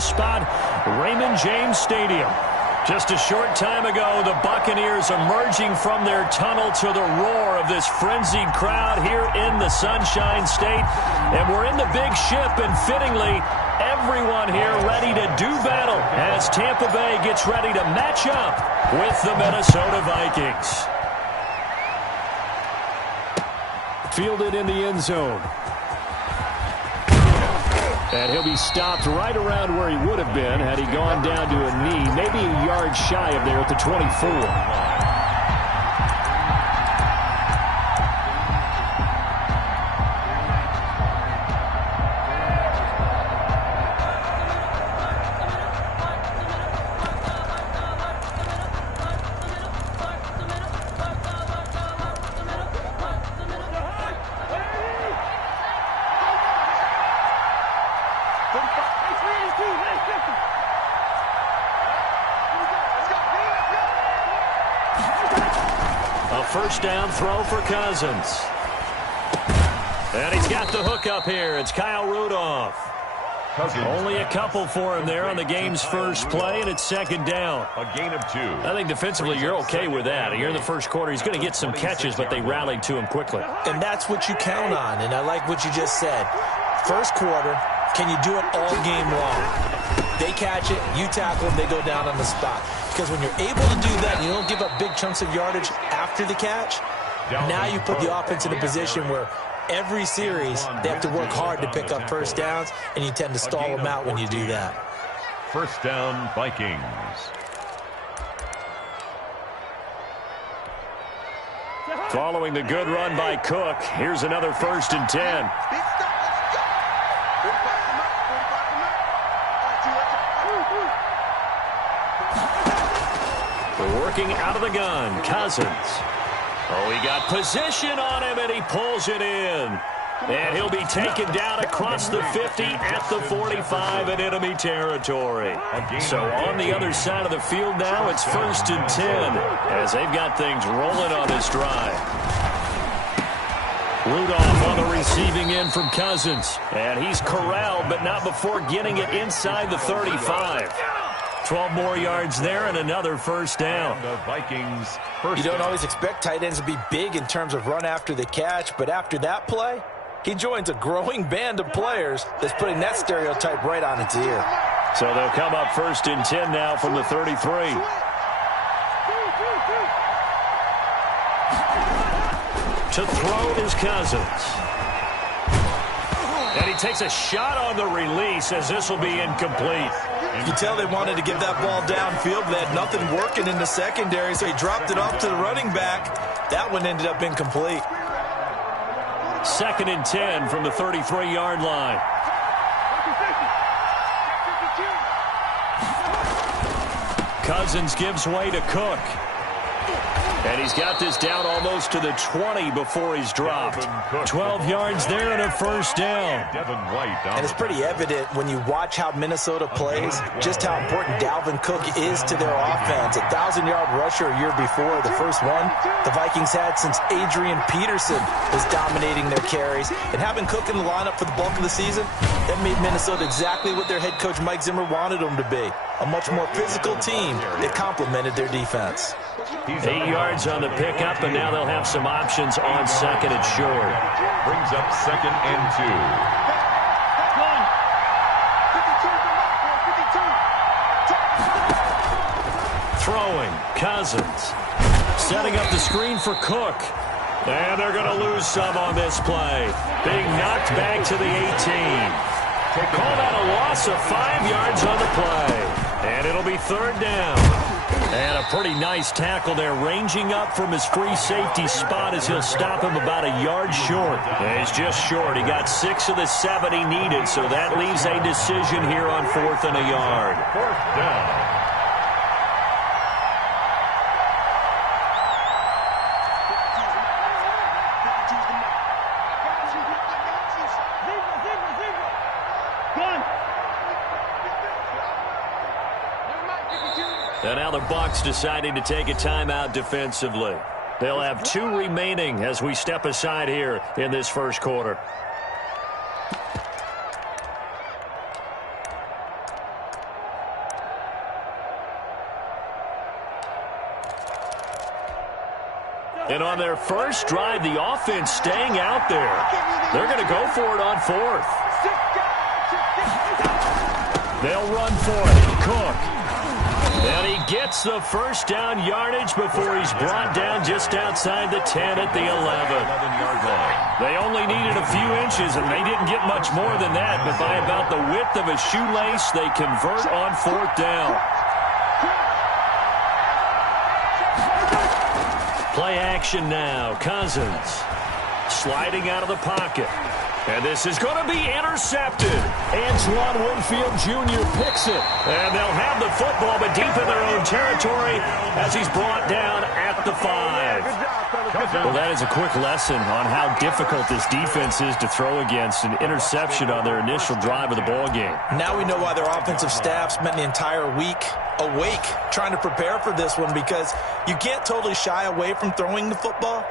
Spot, Raymond James Stadium. Just a short time ago, the Buccaneers emerging from their tunnel to the roar of this frenzied crowd here in the Sunshine State. And we're in the big ship, and fittingly, everyone here ready to do battle as Tampa Bay gets ready to match up with the Minnesota Vikings. Fielded in the end zone. And he'll be stopped right around where he would have been had he gone down to a knee, maybe a yard shy of there at the 24. First down throw for Cousins. And he's got the hook up here. It's Kyle Rudolph. Only a couple for him there on the game's first play, and it's second down. A gain of 2. I think defensively you're okay with that. Here in the first quarter, he's going to get some catches, but they rallied to him quickly. And that's what you count on, and I like what you just said. First quarter, can you do it all game long? They catch it, you tackle them, they go down on the spot. Because when you're able to do that and you don't give up big chunks of yardage after the catch, now you put the offense in a position where every series they have to work hard to pick up first downs, and you tend to stall them out when you do that. First down, Vikings. Following the good run by Cook, here's another 1st and 10. Working out of the gun, Cousins. Oh, he got position on him, and he pulls it in. And he'll be taken down across the 50 at the 45 in enemy territory. So on the other side of the field now, it's 1st and 10 as they've got things rolling on this drive. Rudolph on the receiving end from Cousins. And he's corralled, but not before getting it inside the 35. 12 more yards there and another first down. The Vikings You don't always expect tight ends to be big in terms of run after the catch, but after that play, he joins a growing band of players that's putting that stereotype right on its ear. So they'll come up 1st and 10 now from the 33. To throw is Cousins. And he takes a shot on the release as this will be incomplete. You can tell they wanted to get that ball downfield, but they had nothing working in the secondary, so he dropped it off to the running back. That one ended up incomplete. 2nd and 10 from the 33-yard line. Cousins gives way to Cook. And he's got this down almost to the 20 before he's dropped. 12 yards there and a first down. And it's pretty evident when you watch how Minnesota plays, just how important Dalvin Cook is to their offense. 1,000-yard rusher a year before, the first one the Vikings had since Adrian Peterson was dominating their carries. And having Cook in the lineup for the bulk of the season, that made Minnesota exactly what their head coach Mike Zimmer wanted them to be. A much more physical team that complemented their defense. 8 yards on the pickup, and now they'll have some options on 2nd and short. Brings up 2nd and 2. Throwing, Cousins. Setting up the screen for Cook. And they're going to lose some on this play. Being knocked back to the 18. Call that a loss of 5 yards on the play. And it'll be 3rd down. And a pretty nice tackle there, ranging up from his free safety spot as he'll stop him about a yard short. And he's just short. He got 6 of the 7 he needed, so that leaves a decision here on 4th and a yard. 4th down. And now the Bucs deciding to take a timeout defensively. They'll have 2 remaining as we step aside here in this first quarter. And on their first drive, the offense staying out there. They're going to go for it on fourth. They'll run for it. Cook. And he gets the first down yardage before he's brought down just outside the 10 at the 11. 11-yard line. They only needed a few inches, and they didn't get much more than that. But by about the width of a shoelace, they convert on fourth down. Play action now. Cousins sliding out of the pocket. And this is going to be intercepted. Antoine Winfield Jr. picks it. And they'll have the football, but deep in their own territory as he's brought down at the 5. Well, that is a quick lesson on how difficult this defense is to throw against. An interception on their initial drive of the ball game. Now we know why their offensive staff spent the entire week awake trying to prepare for this one, because you can't totally shy away from throwing the football.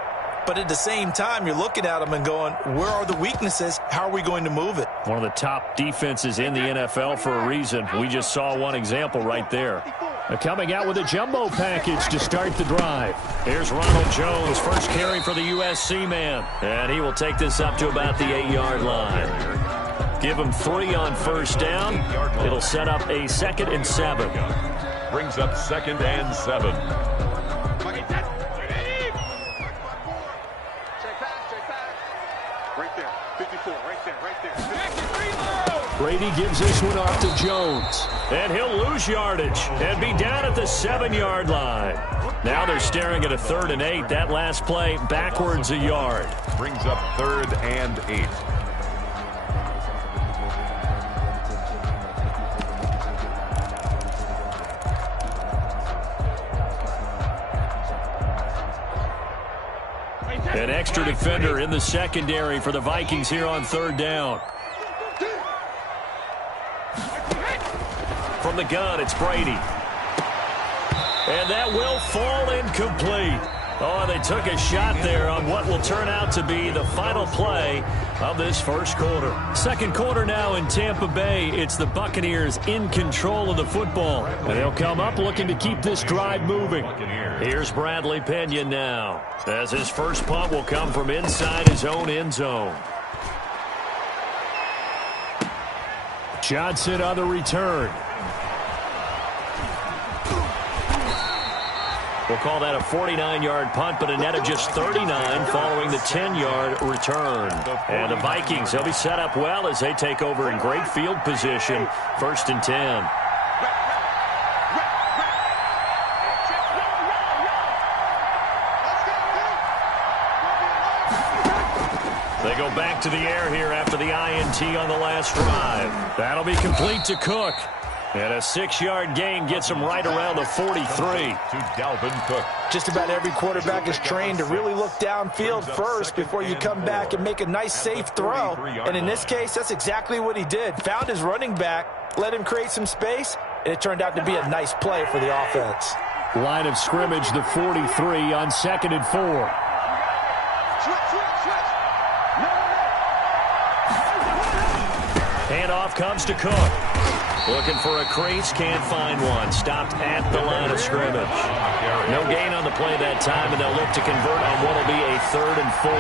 But at the same time, you're looking at them and going, where are the weaknesses? How are we going to move it? One of the top defenses in the NFL for a reason. We just saw one example right there. They're coming out with a jumbo package to start the drive. Here's Ronald Jones, first carry for the USC man. And he will take this up to about the 8-yard line. Give him 3 on first down. It'll set up a 2nd and 7. Brings up 2nd and 7. Brady gives this one off to Jones. And he'll lose yardage and be down at the 7-yard line. Now they're staring at a 3rd and 8. That last play backwards a yard. Brings up 3rd and 8. An extra defender in the secondary for the Vikings here on 3rd down. From the gun, it's Brady. And that will fall incomplete. Oh, they took a shot there on what will turn out to be the final play of this first quarter. Second quarter now in Tampa Bay. It's the Buccaneers in control of the football. And they'll come up looking to keep this drive moving. Here's Bradley Pena now, as his first punt will come from inside his own end zone. Johnson on the return. We'll call that a 49-yard punt, but a net of just 39 following the 10-yard return. And the Vikings, they'll be set up well as they take over in great field position. 1st and 10. They go back to the air here after the INT on the last drive. That'll be complete to Cook. And a 6-yard gain gets him right around the 43. To Dalvin Cook. Just about every quarterback is trained to really look downfield first before you come back and make a nice, safe throw. And in this case, that's exactly what he did. Found his running back, let him create some space, and it turned out to be a nice play for the offense. Line of scrimmage, the 43 on 2nd and 4. Handoff comes to Cook. Looking for a crease, can't find one. Stopped at the line of scrimmage. No gain on the play that time, and they'll look to convert on what will be a 3rd and 4.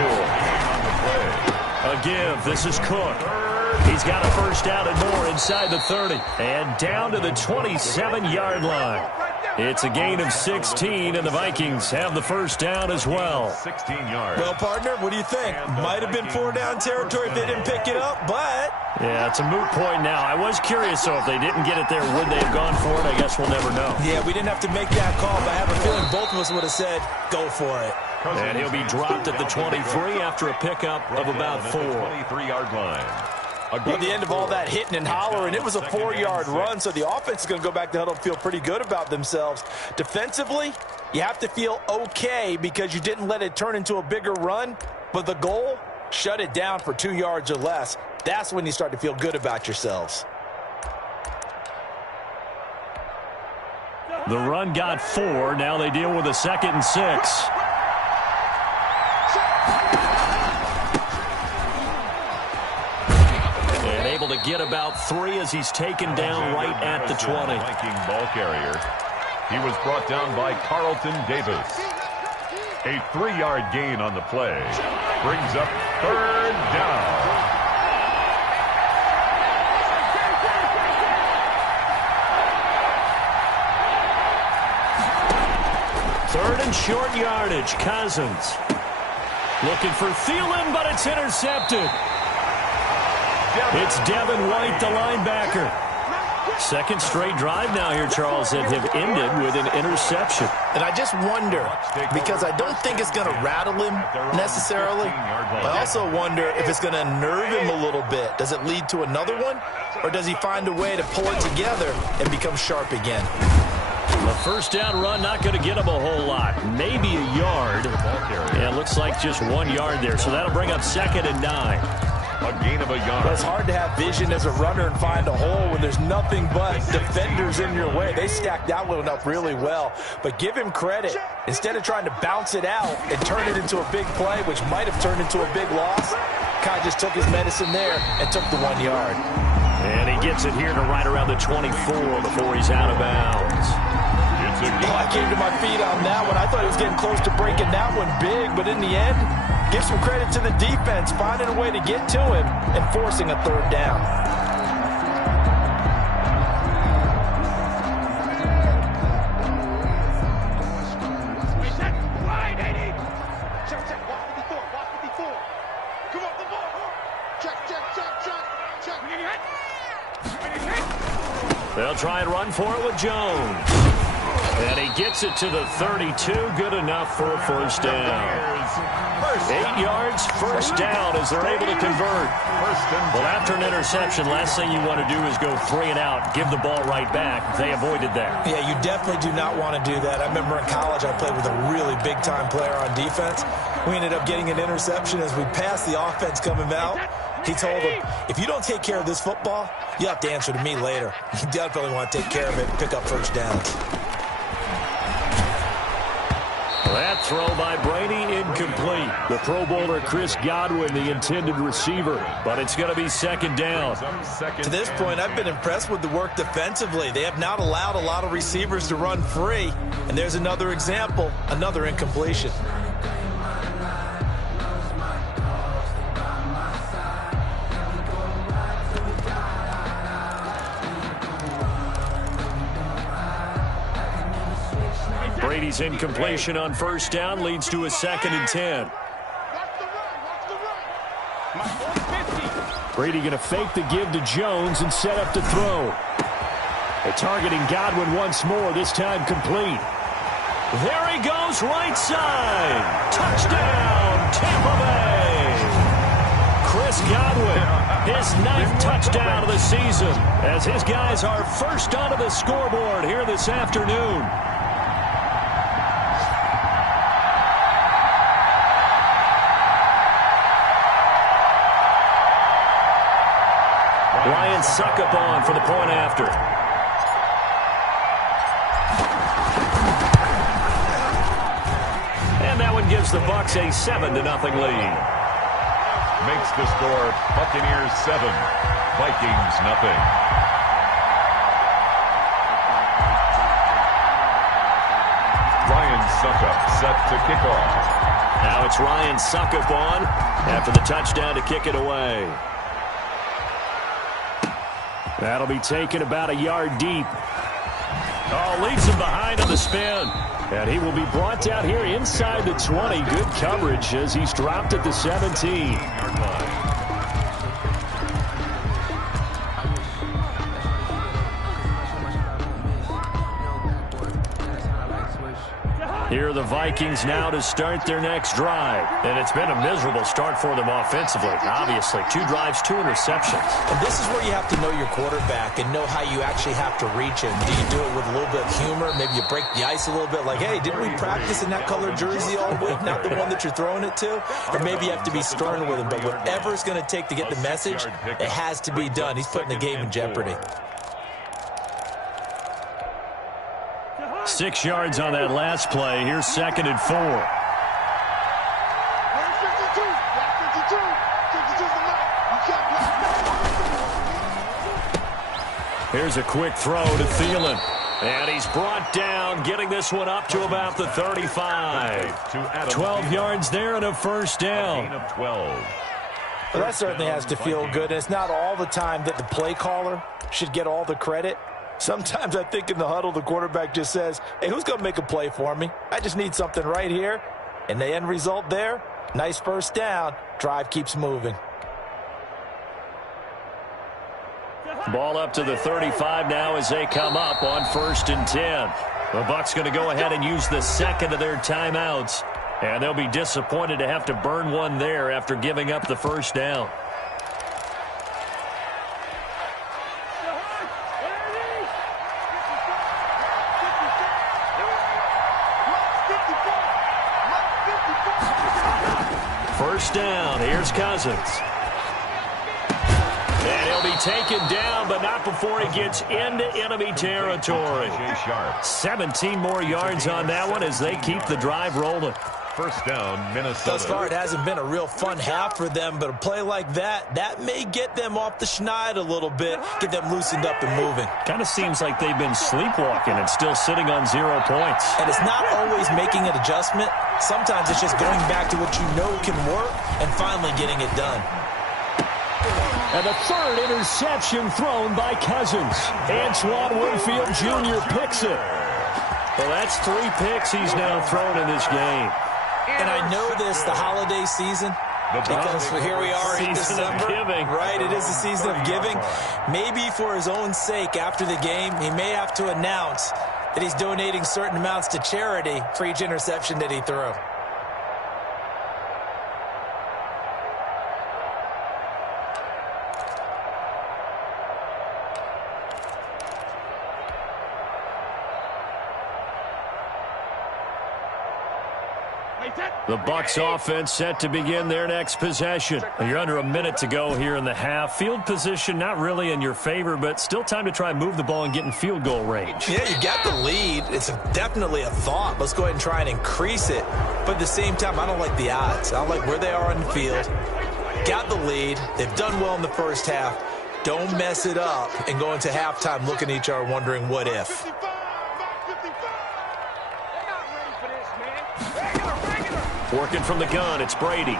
A give. This is Cook. He's got a first down and more inside the 30. And down to the 27-yard line. It's a gain of 16, and the Vikings have the first down as well. 16 yards. Well, partner, what do you think? Might have been 4-down territory if they didn't pick it up, but... Yeah, it's a moot point now. I was curious, so if they didn't get it there, would they have gone for it? I guess we'll never know. Yeah, we didn't have to make that call, but I have a feeling both of us would have said, go for it. And he'll be dropped at the 23 after a pickup of about 4. 23-yard line. Well, at the end of all that hitting and hollering, it was a 4-yard run, so the offense is going to go back to huddle and feel pretty good about themselves. Defensively, you have to feel okay because you didn't let it turn into a bigger run, but the goal, shut it down for 2 yards or less. That's when you start to feel good about yourselves. The run got 4. Now they deal with a 2nd and 6. And able to get about 3 as he's taken down right at the 20. Viking ball carrier. He was brought down by Carlton Davis. A 3-yard gain on the play. Brings up 3rd down. Third and short yardage. Cousins looking for Thielen, but it's intercepted. It's Devin White, the linebacker. Second straight drive now here, Charles, that have ended with an interception. And I just wonder, because I don't think it's going to rattle him necessarily, I also wonder if it's going to nerve him a little bit. Does it lead to another one, or does he find a way to pull it together and become sharp again? A first down run, not going to get him a whole lot. Maybe a yard. Yeah, it looks like just 1 yard there, so that'll bring up 2nd and 9. A gain of a yard. But it's hard to have vision as a runner and find a hole when there's nothing but defenders in your way. They stacked that one up really well. But give him credit. Instead of trying to bounce it out and turn it into a big play, which might have turned into a big loss, Kai just took his medicine there and took the 1 yard. And he gets it here to right around the 24 before he's out of bounds. I came to my feet on that one. I thought he was getting close to breaking that one big, but in the end, give some credit to the defense, finding a way to get to him and forcing a 3rd down. They'll try and run for it with Jones. And he gets it to the 32. Good enough for a first down. 8 yards, first down as they're able to convert. Well, after an interception, last thing you want to do is go 3 and out, give the ball right back. They avoided that. Yeah, you definitely do not want to do that. I remember in college I played with a really big-time player on defense. We ended up getting an interception as we passed the offense coming out. He told him, if you don't take care of this football, you have to answer to me later. You definitely want to take care of it and pick up first downs. That throw by Brady incomplete. The Pro Bowler Chris Godwin, the intended receiver. But it's going to be 2nd down. To this point, I've been impressed with the work defensively. They have not allowed a lot of receivers to run free. And there's another example, another incompletion. Brady's incompletion on first down leads to a 2nd and 10. Brady going to fake the give to Jones and set up to throw. They're targeting Godwin once more, this time complete. There he goes, right side. Touchdown, Tampa Bay. Chris Godwin, his 9th touchdown of the season, as his guys are first onto the scoreboard here this afternoon. Ryan Suckup on for the point after. And that one gives the Bucs a 7-0 lead. Makes the score Buccaneers 7, Vikings nothing. Ryan Suckup set to kick off. Now it's Ryan Suckup on after the touchdown to kick it away. That'll be taken about a yard deep. Oh, leaves him behind on the spin. And he will be brought down here inside the 20. Good coverage as he's dropped at the 17. Here are the Vikings now to start their next drive. And it's been a miserable start for them offensively, obviously. 2 drives, 2 interceptions. And this is where you have to know your quarterback and know how you actually have to reach him. Do you do it with a little bit of humor? Maybe you break the ice a little bit like, hey, didn't we practice in that color jersey all week? Not the one that you're throwing it to? Or maybe you have to be stern with him. But whatever it's going to take to get the message, it has to be done. He's putting the game in jeopardy. 6 yards on that last play. Here's 2nd and 4. Here's a quick throw to Thielen. And he's brought down, getting this one up to about the 35. 12 yards there and a first down. Of 12. Well, that certainly has to feel good. It's not all the time that the play caller should get all the credit. Sometimes I think in the huddle, the quarterback just says, hey, who's going to make a play for me? I just need something right here. And the end result there, nice first down. Drive keeps moving. Ball up to the 35 now as they come up on 1st and 10. The Bucs going to go ahead and use the second of their timeouts. And they'll be disappointed to have to burn one there after giving up the first down. First down, here's Cousins. And he'll be taken down, but not before he gets into enemy territory. 17 more yards on that one as they keep the drive rolling. First down, Minnesota. Thus far, it hasn't been a real fun half for them, but a play like that may get them off the schneid a little bit, get them loosened up and moving. Kind of seems like they've been sleepwalking and still sitting on 0 points. And it's not always making an adjustment. Sometimes it's just going back to what you know can work and finally getting it done. And the third interception thrown by Cousins. Antoine Winfield Jr. picks it. Well, that's 3 picks he's now thrown in this game. And I know this, the holiday season, because here we are in December. Right, it is the season of giving. Maybe for his own sake after the game, he may have to announce that he's donating certain amounts to charity for each interception that he threw. The Bucs offense set to begin their next possession. You're under a minute to go here in the half. Field position not really in your favor, but still time to try and move the ball and get in field goal range. Yeah, you got the lead. It's definitely a thought. Let's go ahead and try and increase it. But at the same time, I don't like the odds. I don't like where they are on the field. Got the lead. They've done well in the first half. Don't mess it up and go into halftime looking at each other wondering what if. Working from the gun, it's Brady.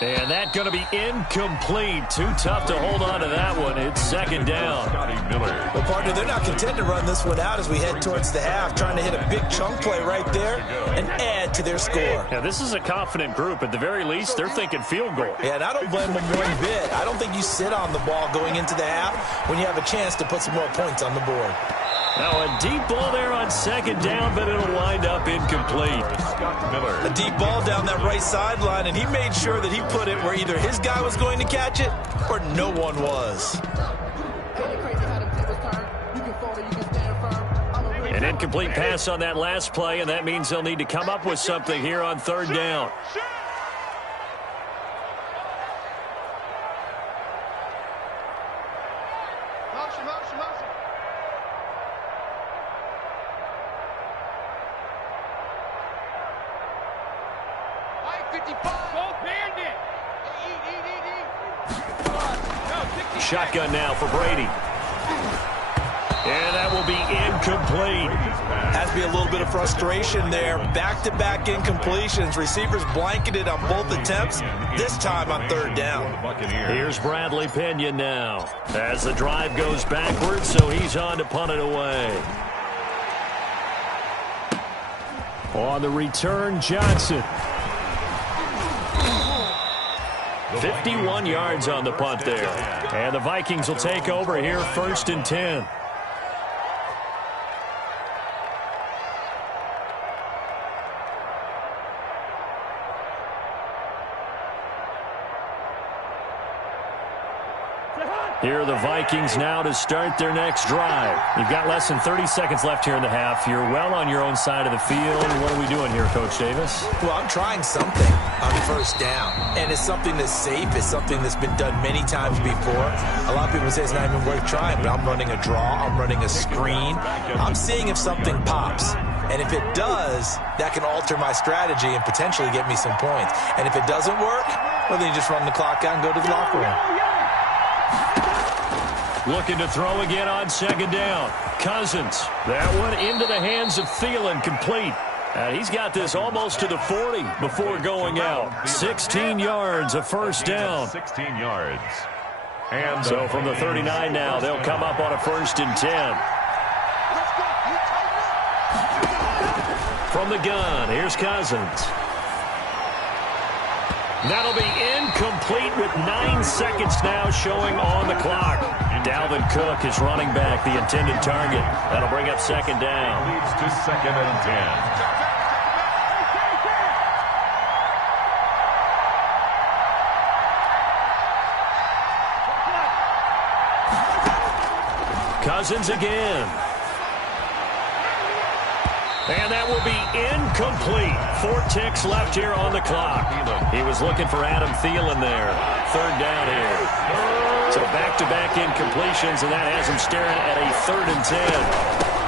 And that's going to be incomplete. Too tough to hold on to that one. It's second down. Well, partner, they're not content to run this one out as we head towards the half, trying to hit a big chunk play right there and add to their score. Yeah, this is a confident group. At the very least, they're thinking field goal. Yeah, and I don't blame them one bit. I don't think you sit on the ball going into the half when you have a chance to put some more points on the board. Now a deep ball there on second down, but it'll wind up incomplete. A deep ball down that right sideline, and he made sure that he put it where either his guy was going to catch it or no one was. An incomplete pass on that last play, and that means they'll need to come up with something here on third down. Shotgun now for Brady. And that will be incomplete. Has to be a little bit of frustration there. Back-to-back incompletions. Receivers blanketed on both attempts, this time on third down. Here's Bradley Pinion now as the drive goes backwards, so he's on to punt it away. On the return, Johnson. 51 yards on the punt there. And the Vikings will take over here, 1st and 10. Here are the Vikings now to start their next drive. You've got less than 30 seconds left here in the half. You're well on your own side of the field. What are we doing here, Coach Davis? Well, I'm trying something on first down. And it's something that's safe. It's something that's been done many times before. A lot of people say it's not even worth trying, but I'm running a draw. I'm running a screen. I'm seeing if something pops. And if it does, that can alter my strategy and potentially get me some points. And if it doesn't work, well, then you just run the clock out and go to the locker room. Looking to throw again on second down. Cousins. That one into the hands of Thielen, complete. And he's got this almost to the 40 before going out. 16 yards, a first down. 16 yards. And so from the 39 now, they'll come up on a 1st and 10. From the gun, here's Cousins. That'll be incomplete with 9 seconds now showing on the clock. Dalvin Cook is running back, the intended target. That'll bring up second down. Leads to 2nd and 10. Cousins again. And that will be incomplete. 4 ticks left here on the clock. He was looking for Adam Thielen there. 3rd down here. So back-to-back incompletions, and that has him staring at a 3rd and 10.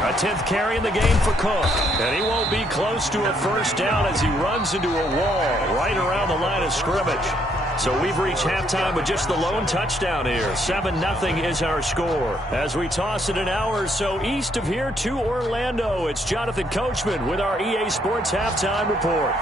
A 10th carry in the game for Cook. And he won't be close to a first down as he runs into a wall right around the line of scrimmage. So we've reached halftime with just the lone touchdown here. 7-0 is our score. As we toss it an hour or so east of here to Orlando, it's Jonathan Coachman with our EA Sports Halftime Report.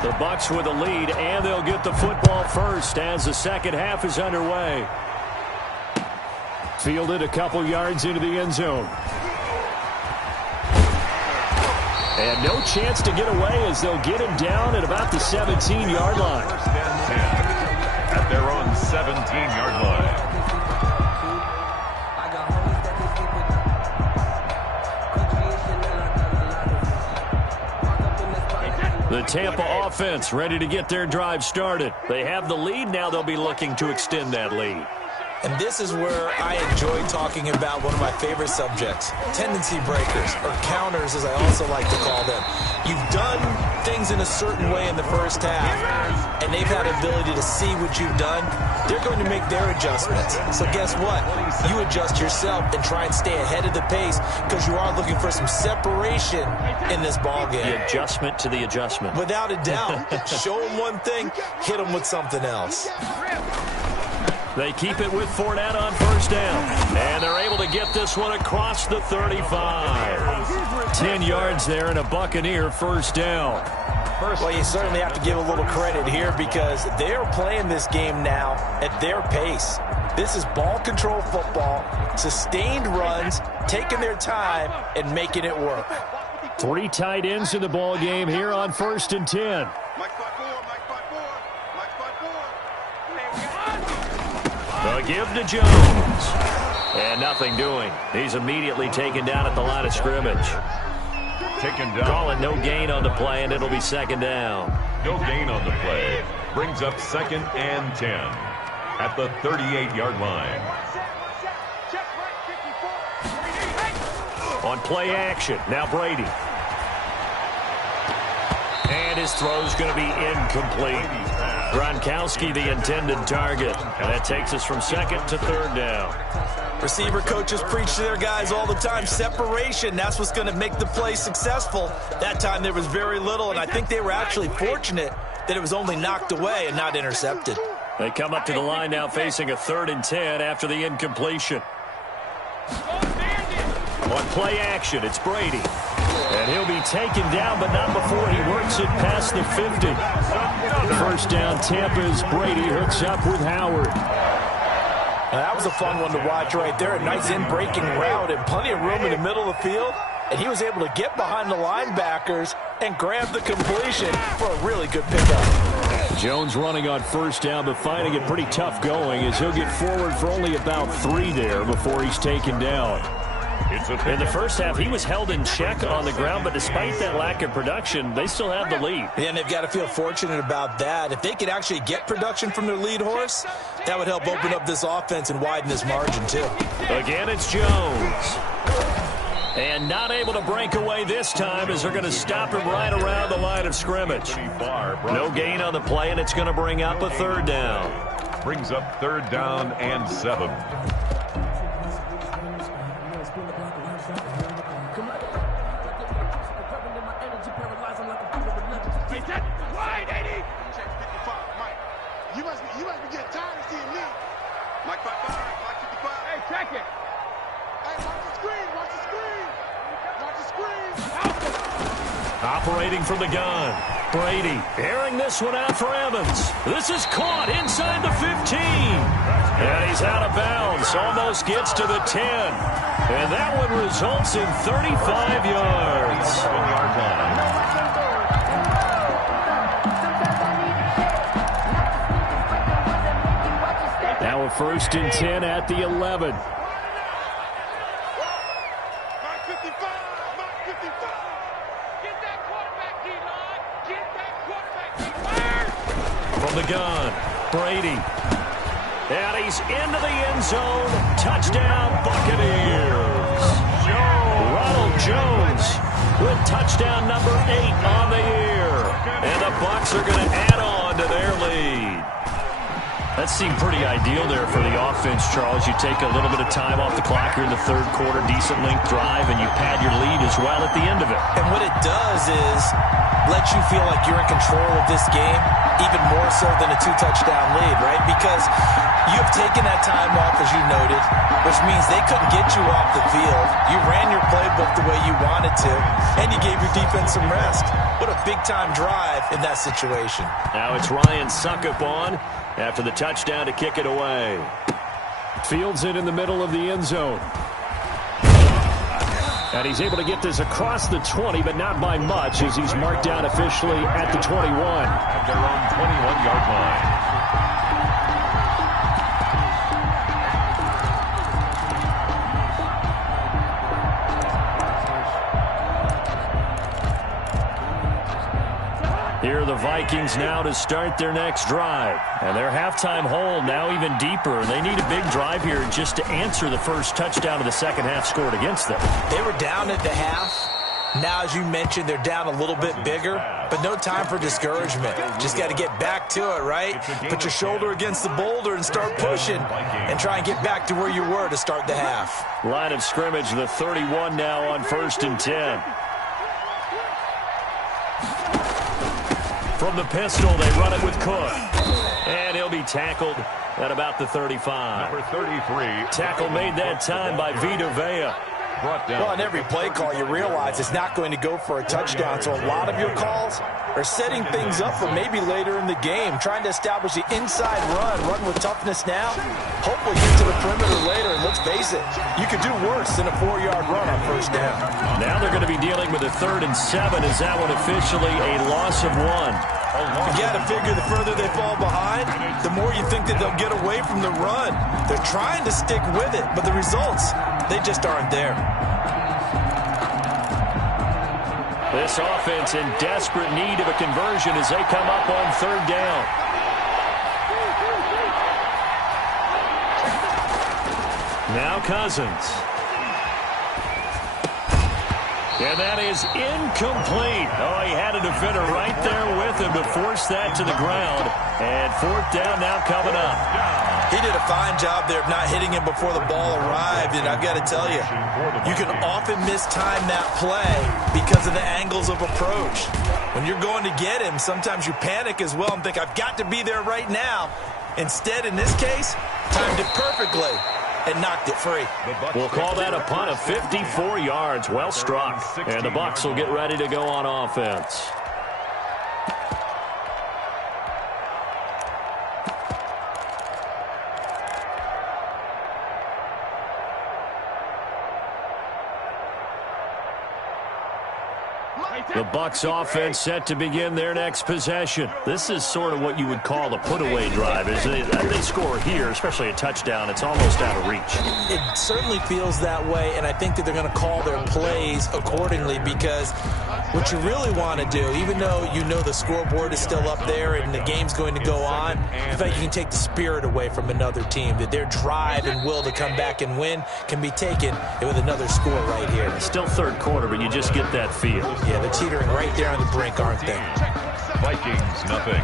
The Bucs with a lead, and they'll get the football first as the second half is underway. Fielded a couple yards into the end zone. And no chance to get away as they'll get him down at about the 17-yard line. 1st and 10 at their own 17-yard line. The Tampa offense ready to get their drive started. They have the lead. Now they'll be looking to extend that lead. And this is where I enjoy talking about one of my favorite subjects, tendency breakers, or counters as I also like to call them. You've done things in a certain way in the first half, and they've had the ability to see what you've done. They're going to make their adjustments. So guess what? You adjust yourself and try and stay ahead of the pace because you are looking for some separation in this ballgame. The adjustment to the adjustment. Without a doubt. Show them one thing, hit them with something else. They keep it with Fournette on first down. And they're able to get this one across the 35. 10 yards there and a Buccaneer first down. Well, you certainly have to give a little credit here because they're playing this game now at their pace. This is ball control football, sustained runs, taking their time and making it work. 3 tight ends in the ball game here on 1st and 10. The give to Jones. And nothing doing. He's immediately taken down at the line of scrimmage. Taken down. Calling no gain on the play, and it'll be second down. No gain on the play. Brings up 2nd and 10 at the 38-yard line. On play action, now Brady. And his throw's going to be incomplete. Gronkowski, the intended target. And that takes us from 2nd to 3rd down. Receiver coaches preach to their guys all the time. Separation, that's what's going to make the play successful. That time there was very little, and I think they were actually fortunate that it was only knocked away and not intercepted. They come up to the line now facing a 3rd and 10 after the incompletion. On play action, it's Brady. And he'll be taken down, but not before he works it past the 50. First down, Tampa's Brady hooks up with Howard. Now, that was a fun one to watch right there. A nice in-breaking route and plenty of room in the middle of the field. And he was able to get behind the linebackers and grab the completion for a really good pickup. Jones running on first down, but finding it pretty tough going as he'll get forward for only about 3 there before he's taken down. In the first half, he was held in check on the ground, but despite that lack of production, they still have the lead. And they've got to feel fortunate about that. If they could actually get production from their lead horse, that would help open up this offense and widen this margin, too. Again, it's Jones. And not able to break away this time as they're going to stop him right around the line of scrimmage. No gain on the play, and it's going to bring up a 3rd down. Brings up 3rd down and 7. Wide 80. Check 55, Mike. You must be getting tired of seeing me. Mike 55, Mike 55. Hey, check it. Hey, watch the screen, watch the screen. Watch the screen. Operating from the gun. Brady airing this one out for Evans. This is caught inside the 15. And he's out of bounds. Almost gets to the 10. And that one results in 35 yards. Now a 1st and 10 at the 11. Mike 55, Mike 55. Get that quarterback, D-line. Get that quarterback, D-line. From the gun, Brady. And he's into the end zone. Touchdown, Buccaneers. Ronald Jones with touchdown number 8 on the year. And the Bucs are going to add on to their lead. That seemed pretty ideal there for the offense, Charles. You take a little bit of time off the clock here in the 3rd quarter, decent length drive, and you pad your lead as well at the end of it. And what it does is let you feel like you're in control of this game, even more so than a 2-touchdown lead, right? Because you have taken that time off, as you noted, which means they couldn't get you off the field. You ran your playbook the way you wanted to, and you gave your defense some rest. What a big-time drive in that situation. Now it's Ryan Suckup on after the touchdown to kick it away. Fields it in the middle of the end zone. And he's able to get this across the 20, but not by much, as he's marked down officially at the 21. At their own 21-yard line. Here are the Vikings now to start their next drive. And their halftime hole now even deeper. They need a big drive here just to answer the first touchdown of the second half scored against them. They were down at the half. Now, as you mentioned, they're down a little bit bigger, but no time for discouragement. Just got to get back to it, right? Put your shoulder against the boulder and start pushing and try and get back to where you were to start the half. Line of scrimmage, the 31 now on 1st and 10. From the pistol, they run it with Cook. And he'll be tackled at about the 35. Number 33. Tackle made that time by Vita Vea. Well, on every play call, you realize it's not going to go for a touchdown. So a lot of your calls are setting things up for maybe later in the game, trying to establish the inside run with toughness now. Hopefully get to the perimeter later, and let's face it, you could do worse than a 4-yard run on 1st down. Now they're going to be dealing with a 3rd and 7. Is that one officially a loss of 1? You got to figure the further they fall behind, the more you think that they'll get away from the run. They're trying to stick with it, but the results, they just aren't there. This offense in desperate need of a conversion as they come up on 3rd down. Now Cousins. And that is incomplete. Oh, he had a defender right there with him to force that to the ground. And 4th down now coming up. He did a fine job there of not hitting him before the ball arrived. And I've got to tell you, you can often mistime that play because of the angles of approach. When you're going to get him, sometimes you panic as well and think, I've got to be there right now. Instead, in this case, timed it perfectly and knocked it free. We'll call that a punt of 54 yards. Well struck. And the Bucs will get ready to go on offense. The Bucs offense set to begin their next possession. This is sort of what you would call a put-away drive. As they score here, especially a touchdown, it's almost out of reach. It certainly feels that way, and I think that they're going to call their plays accordingly because what you really want to do, even though you know the scoreboard is still up there and the game's going to go on, I think you can take the spirit away from another team, that their drive and will to come back and win can be taken with another score right here. Still 3rd quarter, but you just get that feel. Yeah, they're teetering right there on the brink, aren't they? Vikings, nothing.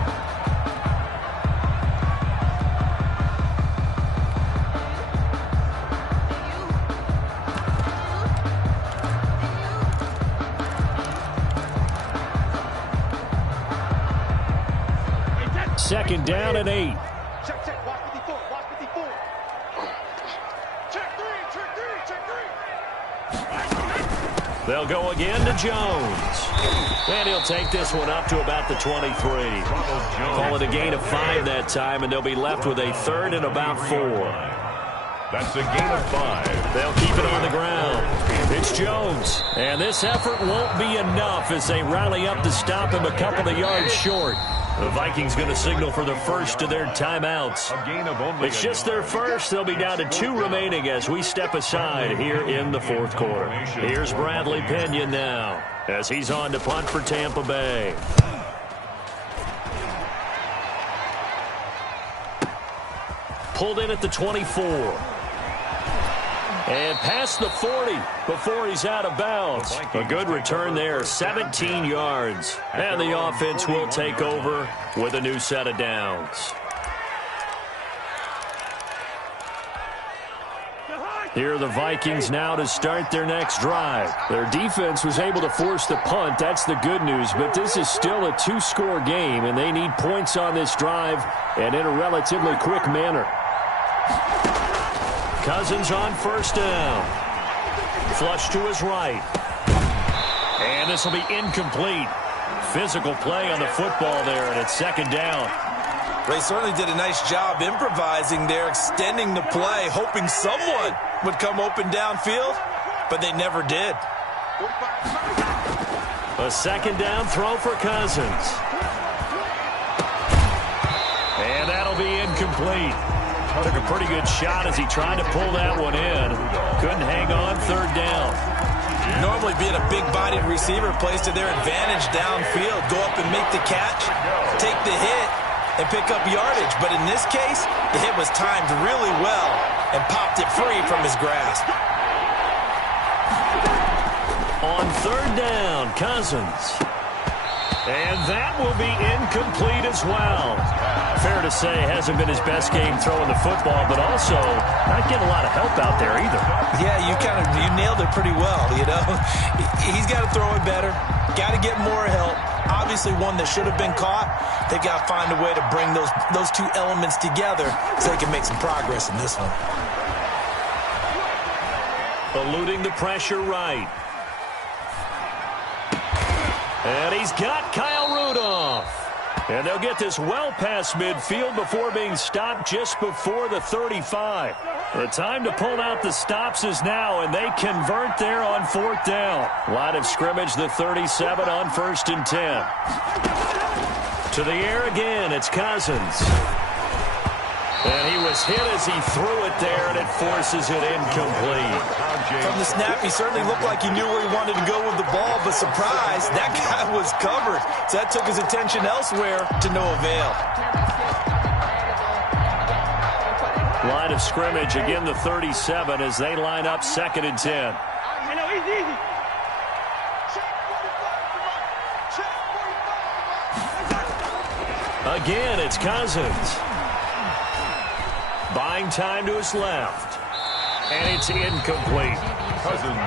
Second down and 8. Check, check. Watch 54. Watch 54. Check three. They'll go again to Jones. And he'll take this one up to about the 23. Call it a gain of 5 that time, and they'll be left with a third and about 4. That's a gain of 5. They'll keep it on the ground. It's Jones. And this effort won't be enough as they rally up to stop him a couple of yards short. The Vikings going to signal for the first of their timeouts. It's just their first. They'll be down to 2 remaining as we step aside here in the fourth quarter. Here's Bradley Pinion now as he's on to punt for Tampa Bay. Pulled in at the 24. And past the 40 before he's out of bounds. A good return there, 17 yards. And the offense will take over with a new set of downs. Here are the Vikings now to start their next drive. Their defense was able to force the punt. That's the good news. But this is still a 2-score game, and they need points on this drive and in a relatively quick manner. Cousins on first down. Flush to his right. And this will be incomplete. Physical play on the football there, and it's second down. They certainly did a nice job improvising there, extending the play, hoping someone would come open downfield, but they never did. A second down throw for Cousins. And that'll be incomplete. Took a pretty good shot as he tried to pull that one in. Couldn't hang on, third down. Normally being a big-bodied receiver plays to their advantage downfield. Go up and make the catch, take the hit, and pick up yardage. But in this case, the hit was timed really well and popped it free from his grasp. On third down, Cousins. And that will be incomplete as well. Fair to say, hasn't been his best game throwing the football, but also not getting a lot of help out there either. Yeah, you nailed it pretty well, you know. He's got to throw it better, got to get more help. Obviously one that should have been caught. They've got to find a way to bring those two elements together so they can make some progress in this one. Eluding the pressure right. And he's got Kyle Rudolph. And they'll get this well past midfield before being stopped just before the 35. The time to pull out the stops is now, and they convert there on fourth down. Line of scrimmage, the 37 on 1st and 10. To the air again, it's Cousins. And he was hit as he threw it there, and it forces it incomplete. From the snap, he certainly looked like he knew where he wanted to go with the ball, but surprise, that guy was covered. So that took his attention elsewhere to no avail. Line of scrimmage, again the 37 as they line up 2nd and 10. Easy. Again, it's Cousins. Buying time to his left. And it's incomplete.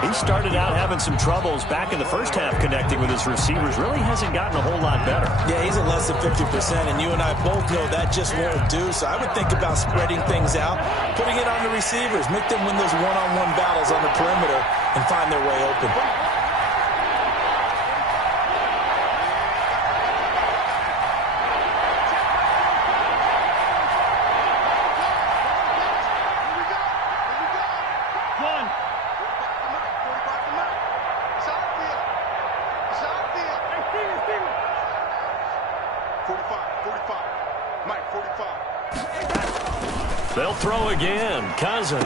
He started out having some troubles back in the first half connecting with his receivers. Really hasn't gotten a whole lot better. Yeah, he's at less than 50%, and you and I both know that just won't do. So I would think about spreading things out, putting it on the receivers, make them win those one-on-one battles on the perimeter and find their way open. They'll throw again. Cousins.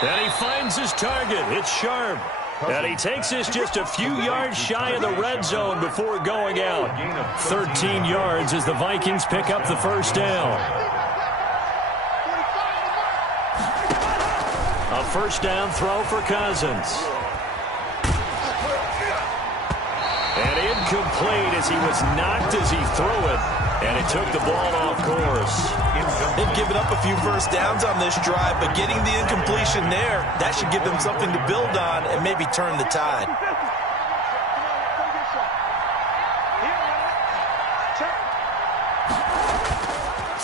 And he finds his target. It's Sharp. And he takes this just a few yards shy of the red zone before going out. 13 yards as the Vikings pick up the first down. A first down throw for Cousins. And incomplete as he was knocked as he threw it. And it took the ball off course. They've given up a few first downs on this drive, but getting the incompletion there, that should give them something to build on and maybe turn the tide.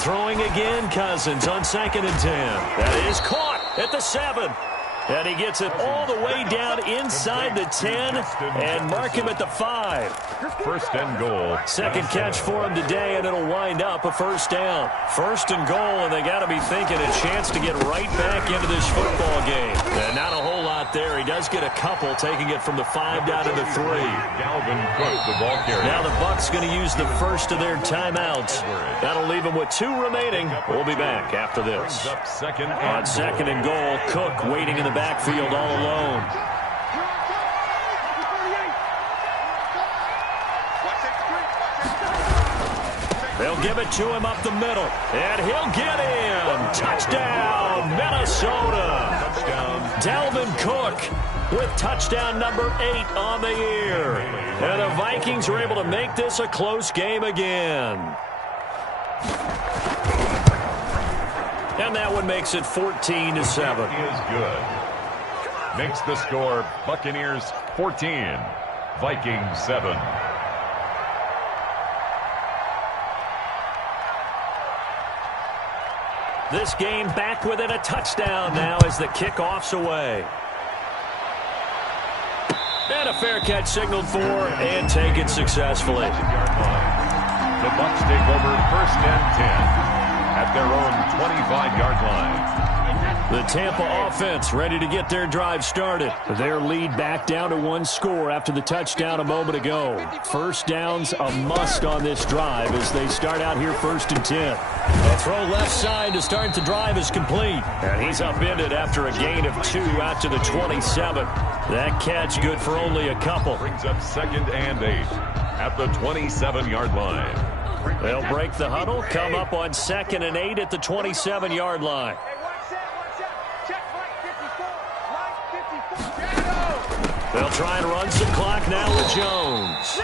Throwing again, Cousins on 2nd and 10. That is caught at the 7. And he gets it all the way down inside the 10 and mark him at the 5. 1st and goal. Second catch for him today, and it'll wind up a 1st down. 1st and goal, and they got to be thinking a chance to get right back into this football game. And not a whole lot there. He does get a couple, taking it from the 5 down to the 3. Dalvin Cook, the ball carrier. Now the Bucs going to use the first of their timeouts. That'll leave them with 2 remaining. We'll be back after this. Up second On 2nd and goal, Cook waiting in the backfield all alone. They'll give it to him up the middle, and he'll get in. Touchdown, Minnesota. touchdown. Dalvin Cook with touchdown number 8 on the year. And the Vikings are able to make this a close game again. And that one makes it 14-7. Is good. Makes the score Buccaneers 14, Vikings 7. This game back within a touchdown now as the kickoff's away. And a fair catch signaled for and taken successfully. The Bucs take over 1st and 10 at their own 25-yard line. The Tampa offense ready to get their drive started. Their lead back down to 1 score after the touchdown a moment ago. 1st down's a must on this drive as they start out here 1st and 10. The throw left side to start the drive is complete. And he's upended after a gain of 2 out to the 27. That catch good for only a couple. Brings up 2nd and 8 at the 27-yard line. They'll break the huddle, come up on 2nd and 8 at the 27-yard line. They'll try and run some clock now with Jones.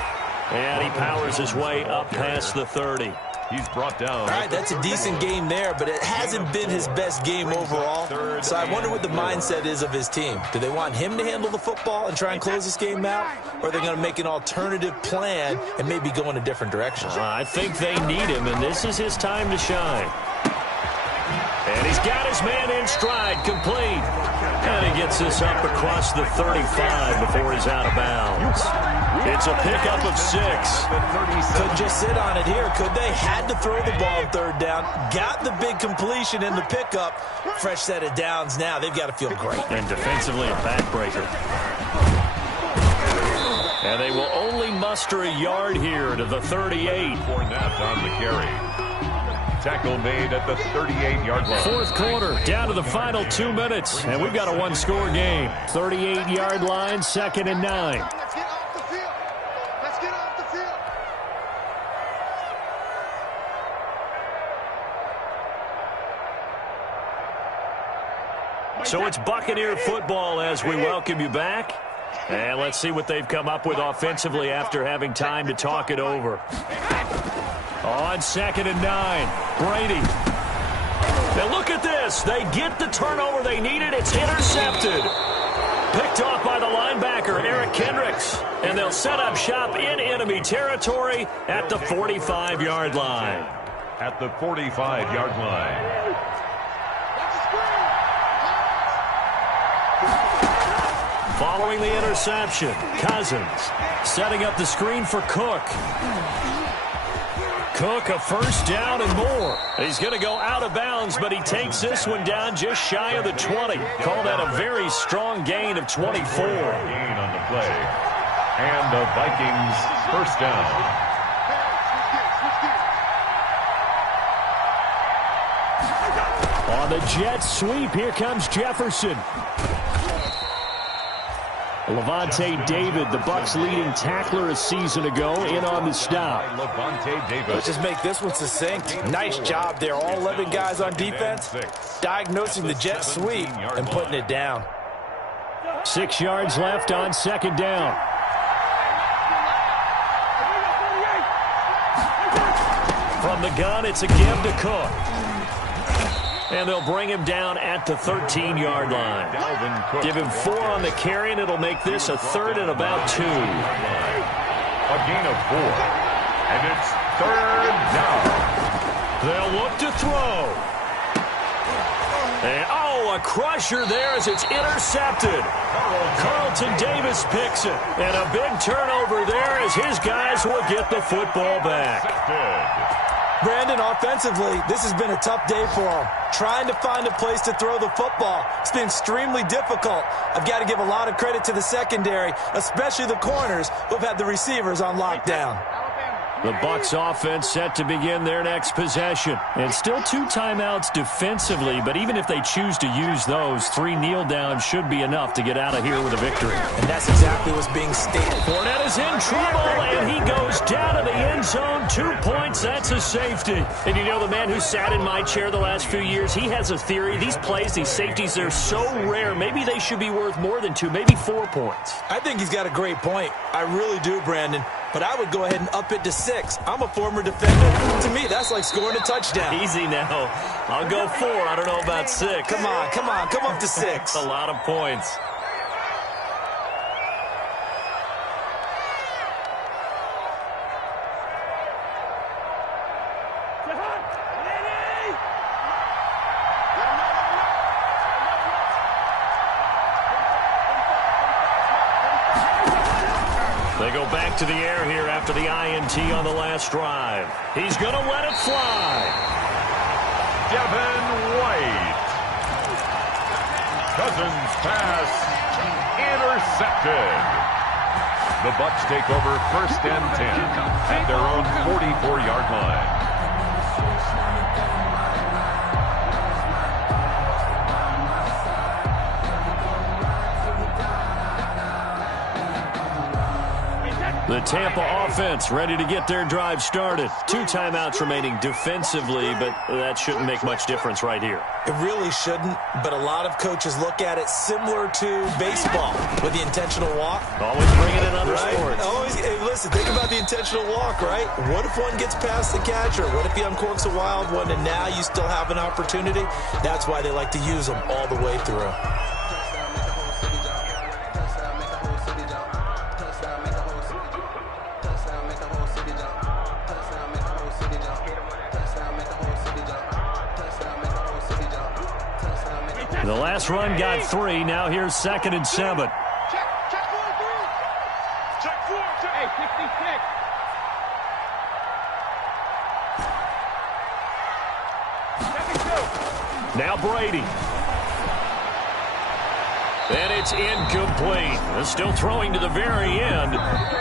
And he powers his way up past the 30. He's brought down. All right, that's a decent game there, but it hasn't been his best game overall. So I wonder what the mindset is of his team. Do they want him to handle the football and try and close this game out? Or are they going to make an alternative plan and maybe go in a different direction? I think they need him, and this is his time to shine. And he's got his man in stride, complete. And he gets this up across the 35 before he's out of bounds. It's a pickup of 6. Could just sit on it here, could they? Had to throw the ball on 3rd down. Got the big completion in the pickup. Fresh set of downs now. They've got to feel great. And defensively a backbreaker. And they will only muster a yard here to the 38. Fournette on the carry. Tackle made at the 38-yard line. 4th quarter, down to the final 2 minutes, and we've got a 1-score game. 38-yard line, 2nd and 9. Let's get off the field. Let's get off the field. So it's Buccaneer football as we welcome you back. And let's see what they've come up with offensively after having time to talk it over. On 2nd and 9, Brady. Now look at this. They get the turnover they needed. It's intercepted. Picked off by the linebacker, Eric Kendricks. And they'll set up shop in enemy territory at the 45-yard line. At the 45-yard line. Following the interception, Cousins setting up the screen for Cook. Cook, a 1st down and more. He's going to go out of bounds, but he takes this one down just shy of the 20. Call that a very strong gain of 24. Gain on the play. And the Vikings 1st down. On the jet sweep, here comes Jefferson. Levante David, the Bucs' leading tackler a season ago, in on the stop. Levante David. Let's just make this one succinct. Nice job there. All 11 guys on defense diagnosing the jet sweep and putting it down. 6 yards left on 2nd down. From the gun, it's a give to Cook. And they'll bring him down at the 13-yard line. Give him 4 on the carry, and it'll make this a 3rd and about 2. A gain of 4. And it's 3rd down. They'll look to throw. And, a crusher there as it's intercepted. Carlton Davis picks it. And a big turnover there as his guys will get the football back. Brandon, offensively, this has been a tough day for him. Trying to find a place to throw the football. It's been extremely difficult. I've got to give a lot of credit to the secondary, especially the corners who've had the receivers on lockdown. The Bucs offense set to begin their next possession. And still 2 timeouts defensively, but even if they choose to use those, 3 kneel downs should be enough to get out of here with a victory. And that's exactly what's being stated. Fournette is in trouble, and he goes down to the end zone. 2 points, that's a safety. And you know, the man who sat in my chair the last few years, he has a theory. These plays, these safeties, they're so rare. Maybe they should be worth more than 2, maybe 4 points. I think he's got a great point. I really do, Brandon. But I would go ahead and up it to 6. I'm a former defender. To me, that's like scoring a touchdown. Easy now. I'll go 4. I don't know about 6. Come on. Come up to 6. That's a lot of points. They go back to the air here after the INT on the last drive. He's going to let it fly. Devin White. Cousins pass intercepted. The Bucs take over 1st and 10 at their own 44-yard line. The Tampa offense ready to get their drive started. 2 timeouts remaining defensively, but that shouldn't make much difference right here. It really shouldn't, but a lot of coaches look at it similar to baseball with the intentional walk. Always bringing it in other sports. Always, hey, listen, think about the intentional walk, right? What if one gets past the catcher? What if he uncorks a wild one and now you still have an opportunity? That's why they like to use them all the way through. The last run got 3. Now here's 2nd and 7. Check 4. Check 4. Hey, 66. Now Brady. And it's incomplete. Still throwing to the very end,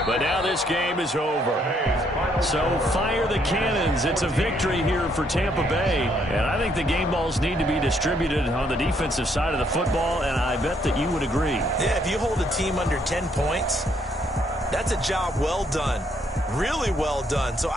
but now this game is over. So fire the cannons. It's a victory here for Tampa Bay, and I think the game balls need to be distributed on the defensive side of the football, and I bet that you would agree. Yeah, if you hold a team under 10 points, that's a job well done. Really well done. So